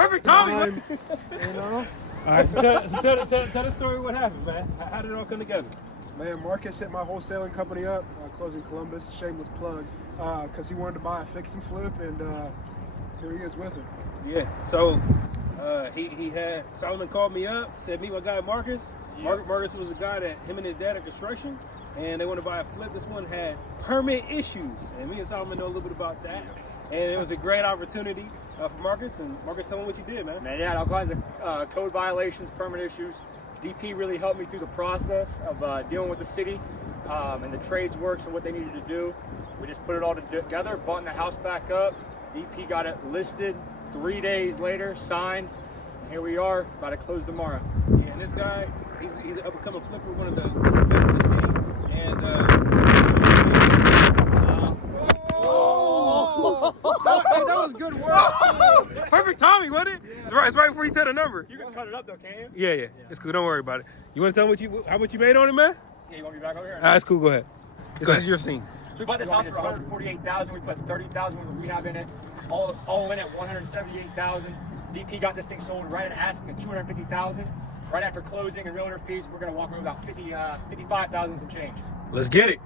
Perfect timing. You know? All right, so tell the story. What happened, man? How did it all come together? Man, Marcus hit my wholesaling company up, closing Columbus, shameless plug, because he wanted to buy a fix and flip, and here he is with it. Yeah. So he had Solomon called me up, said meet my guy Marcus. Marcus was a guy that him and his dad are construction, and they want to buy a flip. This one had permit issues, and me and Solomon know a little bit about that. And it was a great opportunity for Marcus. And Marcus, tell him what you did, man. Man, yeah, all kinds of code violations, permit issues. DP really helped me through the process of dealing with the city and the trades works and what they needed to do. We just put it all together, buttoned the house back up. DP got it listed 3 days later, signed. And here we are, about to close tomorrow. Yeah, and this guy, he's an up-and-coming flipper, one of the best in the city. And That was good work. perfect timing, wasn't it? Yeah. It's right before you said a number. You can cut it up though, can't you? Yeah. It's cool. Don't worry about it. You want to tell me how much you made on it, man? Yeah, you want me back over here? That's cool. Go ahead. This is your scene. So we bought this house for $148,000. We put $30,000 worth of rehab in it, all in at $178,000. DP got this thing sold right at asking at $250,000. Right after closing and realtor fees, we're gonna walk away with about $55,000 some change. Let's get it.